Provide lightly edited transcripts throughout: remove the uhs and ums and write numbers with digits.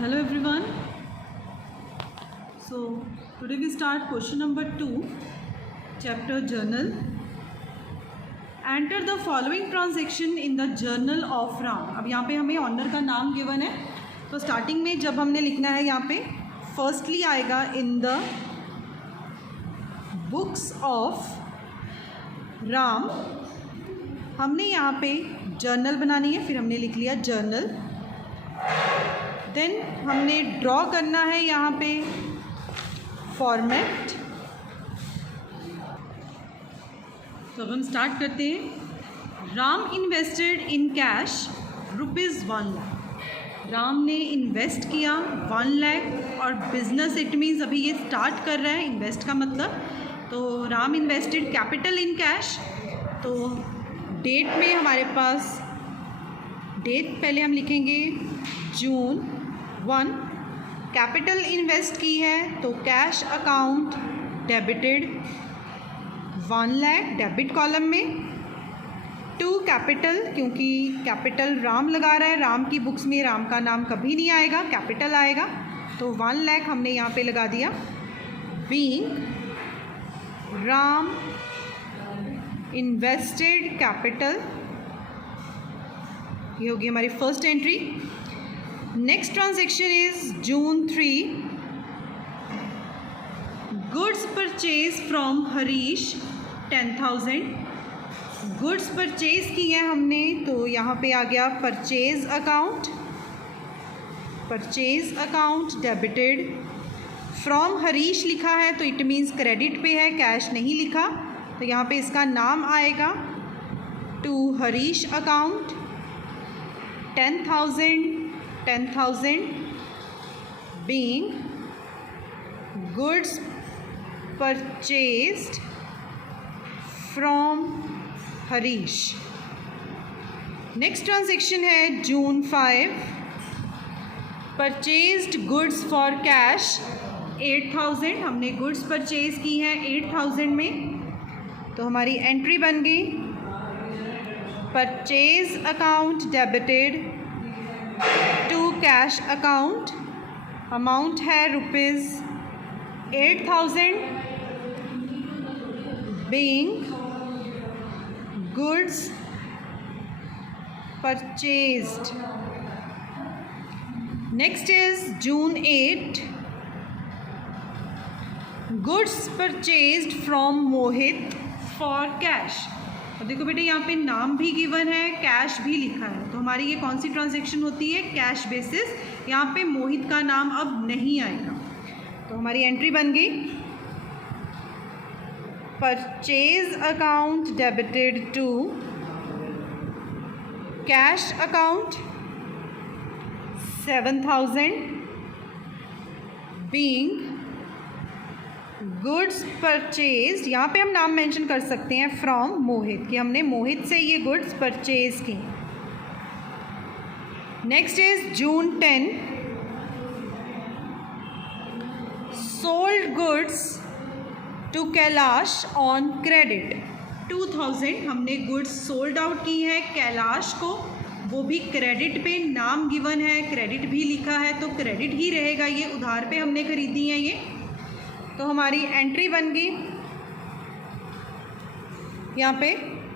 Hello everyone. So today we start question number 2, chapter journal. Enter the following transaction in the journal of Ram. अब यहाँ पे हमें honour का नाम given है, तो स्टार्टिंग में जब हमने लिखना है यहाँ पे फर्स्टली आएगा in the books of Ram. हमने यहाँ पे जर्नल बनानी है, फिर हमने लिख लिया जर्नल। देन हमने ड्रॉ करना है यहाँ पे फॉर्मेट। तो अब हम स्टार्ट करते हैं। Ram invested in cash ₹1 lakh. Ram ने इन्वेस्ट किया 1 लाख और बिजनेस इट मीन्स अभी ये स्टार्ट कर रहा है, इन्वेस्ट का मतलब। तो Ram invested capital in cash. तो डेट में हमारे पास डेट पहले हम लिखेंगे June 1। कैपिटल इन्वेस्ट की है तो cash account debited 1 lakh debit column में। टू कैपिटल, क्योंकि कैपिटल राम लगा रहा है, राम की बुक्स में राम का नाम कभी नहीं आएगा, कैपिटल आएगा, तो 1 लाख हमने यहाँ पे लगा दिया। बीइंग राम इन्वेस्टेड कैपिटल, ये होगी हमारी first entry. Next transaction is June 3। Goods purchase from Harish 10,000। Goods purchase की है हमने, तो यहाँ पे आ गया purchase account. Purchase account debited. From Harish लिखा है तो इट मीन्स क्रेडिट पे है, कैश नहीं लिखा, तो यहाँ पे इसका नाम आएगा to Harish account 10,000 being goods purchased from Harish. Next transaction है June 5। Purchased goods for cash 8,000। हमने गुड्स परचेज की हैं 8,000 में, तो हमारी एंट्री बन गई purchase account debited to cash account. Amount है ₹8,000 being goods purchased. Next is June 8। Goods purchased from Mohit for cash. और देखो बेटे यहाँ पे नाम भी गिवन है, कैश भी लिखा है, तो हमारी ये कौन सी ट्रांजैक्शन होती है, कैश बेसिस। यहाँ पे मोहित का नाम अब नहीं आएगा, तो हमारी एंट्री बन गई purchase account debited to cash account 7,000 being goods purchase. यहाँ पे हम नाम मेंशन कर सकते हैं फ्रॉम मोहित, कि हमने मोहित से ये गुड्स परचेज की। Next is June 10। Sold goods to Kailash on credit 2,000। हमने गुड्स सोल्ड आउट की है कैलाश को, वो भी क्रेडिट पे, नाम गिवन है, क्रेडिट भी लिखा है, तो क्रेडिट ही रहेगा, ये उधार पे हमने खरीदी है ये, तो हमारी एंट्री बन गई यहाँ पे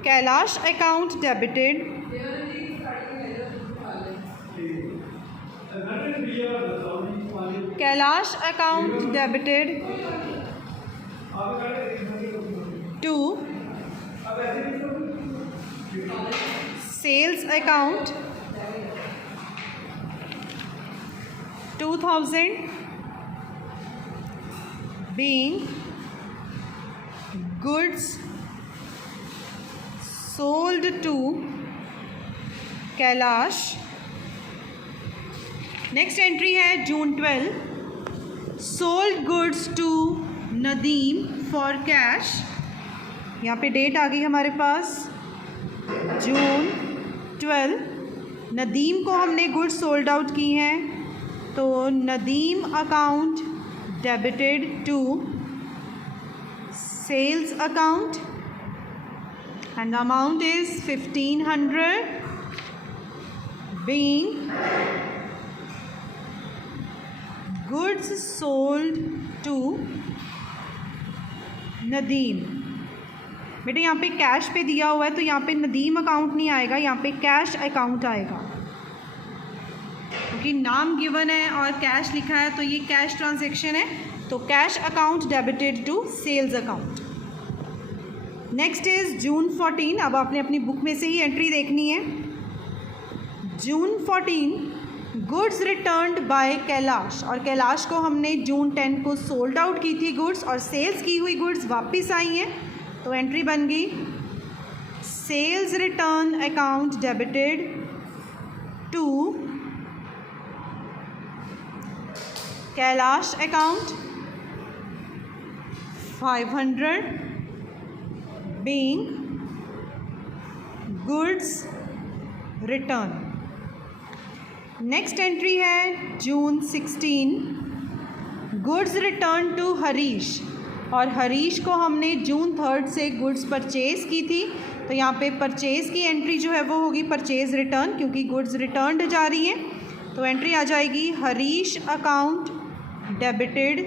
Kailash account debited Kailash account debited to sales account 2,000 being goods sold to Kailash. Next entry है June 12। Sold goods to Nadeem for cash. यहाँ पे डेट आ गई हमारे पास June 12। नदीम को हमने गुड्स सोल्ड आउट की हैं, तो Nadeem account debited to sales account and the amount is 1,500 being goods sold to Nadeem. बेटे यहाँ पे कैश पे दिया हुआ है तो यहाँ पे नदीम अकाउंट नहीं आएगा, यहाँ पे कैश अकाउंट आएगा, क्योंकि नाम गिवन है और कैश लिखा है तो ये कैश ट्रांजैक्शन है, तो cash account debited to sales account. Next is June 14। अब आपने अपनी बुक में से ही एंट्री देखनी है। जून 14 गुड्स रिटर्न्ड बाय कैलाश, और कैलाश को हमने जून 10 को सोल्ड आउट की थी गुड्स, और सेल्स की हुई गुड्स वापस आई हैं, तो एंट्री बन गई sales return account debited to Kailash account 500 being goods return. Next entry है June 16 goods return to Harish, और हरीश को हमने जून 3 से गुड्स परचेज़ की थी, तो यहाँ पे परचेज़ की एंट्री जो है वो होगी परचेज़ रिटर्न, क्योंकि गुड्स रिटर्न्ड जा रही हैं, तो एंट्री आ जाएगी Harish account debited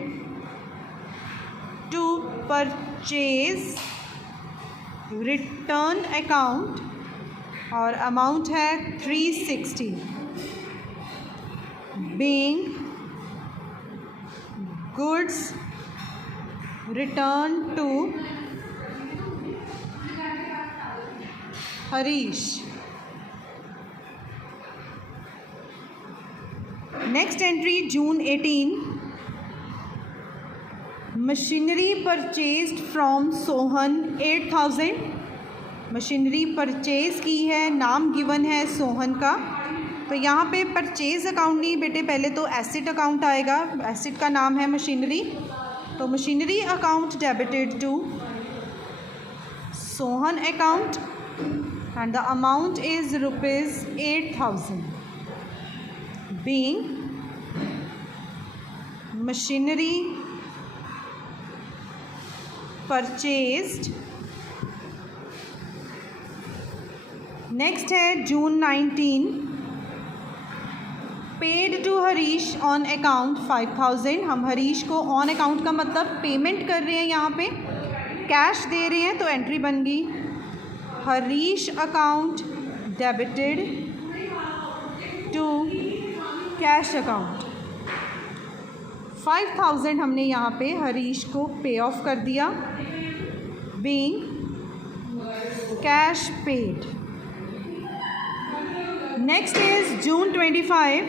to purchase return account, और अमाउंट है 360 being goods return to Harish. Next entry June 18 machinery purchased from Sohan 8000, machinery purchase की है, नाम गिवन है सोहन का, तो यहाँ पे परचेज़ अकाउंट नहीं बेटे, पहले तो एसेट अकाउंट आएगा, एसेट का नाम है मशीनरी, तो machinery account debited to Sohan account and the amount is ₹8000 being machinery purchased. Next है June 19 paid to Harish on account 5000, हम हरीश को ऑन अकाउंट का मतलब पेमेंट कर रहे हैं, यहाँ पे कैश दे रहे हैं, तो एंट्री बन गई Harish account debited to cash account. 5000 हमने यहाँ पे हरीश को पे ऑफ कर दिया being cash paid. Next is June 25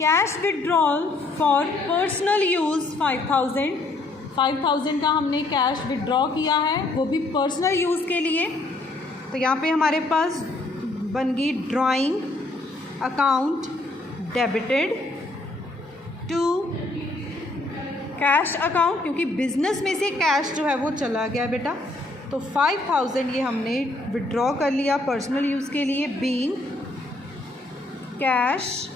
cash withdrawal for personal use 5000 का हमने कैश विड्रॉ किया है, वो भी पर्सनल यूज़ के लिए, तो यहाँ पे हमारे पास बन गई drawing account debited to cash account, क्योंकि बिजनेस में से कैश जो है वो चला गया बेटा, तो 5000 ये हमने विड्रॉ कर लिया पर्सनल यूज़ के लिए being cash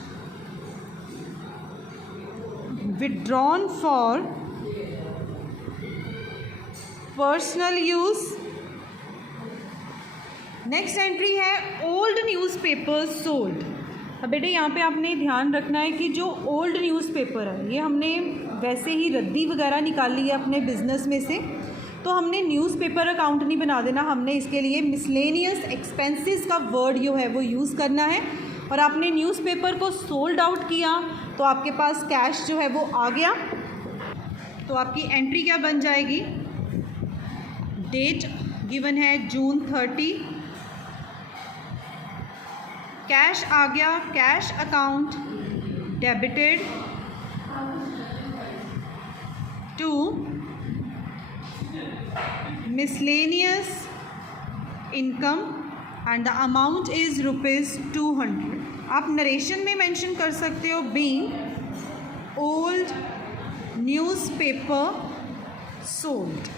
withdrawn for personal use. Next entry है ओल्ड न्यूज़पेपर्स सोल्ड। अब बेटे यहाँ पे आपने ध्यान रखना है कि जो ओल्ड न्यूज़पेपर है ये हमने वैसे ही रद्दी वगैरह निकाल ली है अपने बिज़नेस में से, तो हमने न्यूज़पेपर अकाउंट नहीं बना देना, हमने इसके लिए मिसलेनियस एक्सपेंसेस का वर्ड जो है वो यूज़ करना है। और आपने न्यूज़पेपर को सोल्ड आउट किया तो आपके पास कैश जो है वो आ गया, तो आपकी एंट्री क्या बन जाएगी, डेट गिवन है जून 30, कैश आ गया, cash account debited to miscellaneous income and the amount is ₹200। आप नरेशन में मेंशन कर सकते हो being old newspaper sold.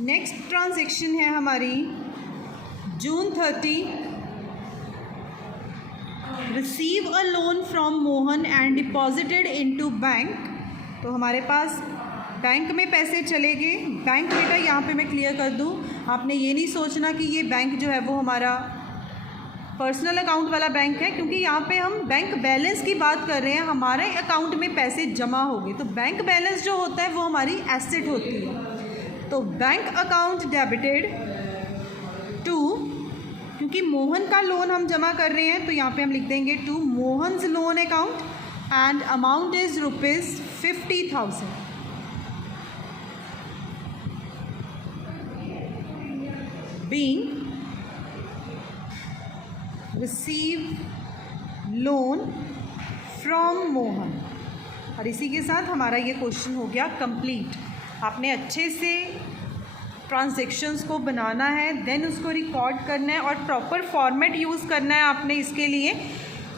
Next transaction है हमारी June 30 receive a loan from Mohan and deposited into bank, तो हमारे पास बैंक में पैसे चले गए। बैंक बेटा यहाँ पे मैं क्लियर कर दूँ, आपने ये नहीं सोचना कि ये बैंक जो है वो हमारा पर्सनल अकाउंट वाला बैंक है, क्योंकि यहाँ पे हम बैंक बैलेंस की बात कर रहे हैं, हमारे अकाउंट में पैसे जमा हो गए, तो बैंक बैलेंस जो होता है वो हमारी एसेट होती है। तो बैंक अकाउंट डेबिटेड टू, क्योंकि मोहन का लोन हम जमा कर रहे हैं तो यहाँ पे हम लिख देंगे to Mohan's loan account and amount is ₹50,000। Being receive loan from Mohan. और इसी के साथ हमारा ये क्वेश्चन हो गया कंप्लीट। आपने अच्छे से ट्रांजैक्शंस को बनाना है, देन उसको रिकॉर्ड करना है और प्रॉपर फॉर्मेट यूज़ करना है आपने इसके लिए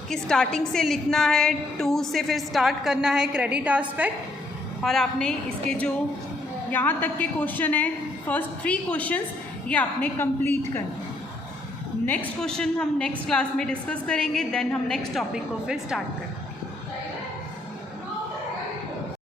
कि स्टार्टिंग से लिखना है, टू से फिर स्टार्ट करना है क्रेडिट एस्पेक्ट, और आपने इसके जो यहाँ तक के क्वेश्चन हैं फर्स्ट 3 क्वेश्चंस ये आपने कंप्लीट करना है। नेक्स्ट क्वेश्चन हम नेक्स्ट क्लास में डिस्कस करेंगे, देन हम नेक्स्ट टॉपिक को फिर स्टार्ट करेंगे।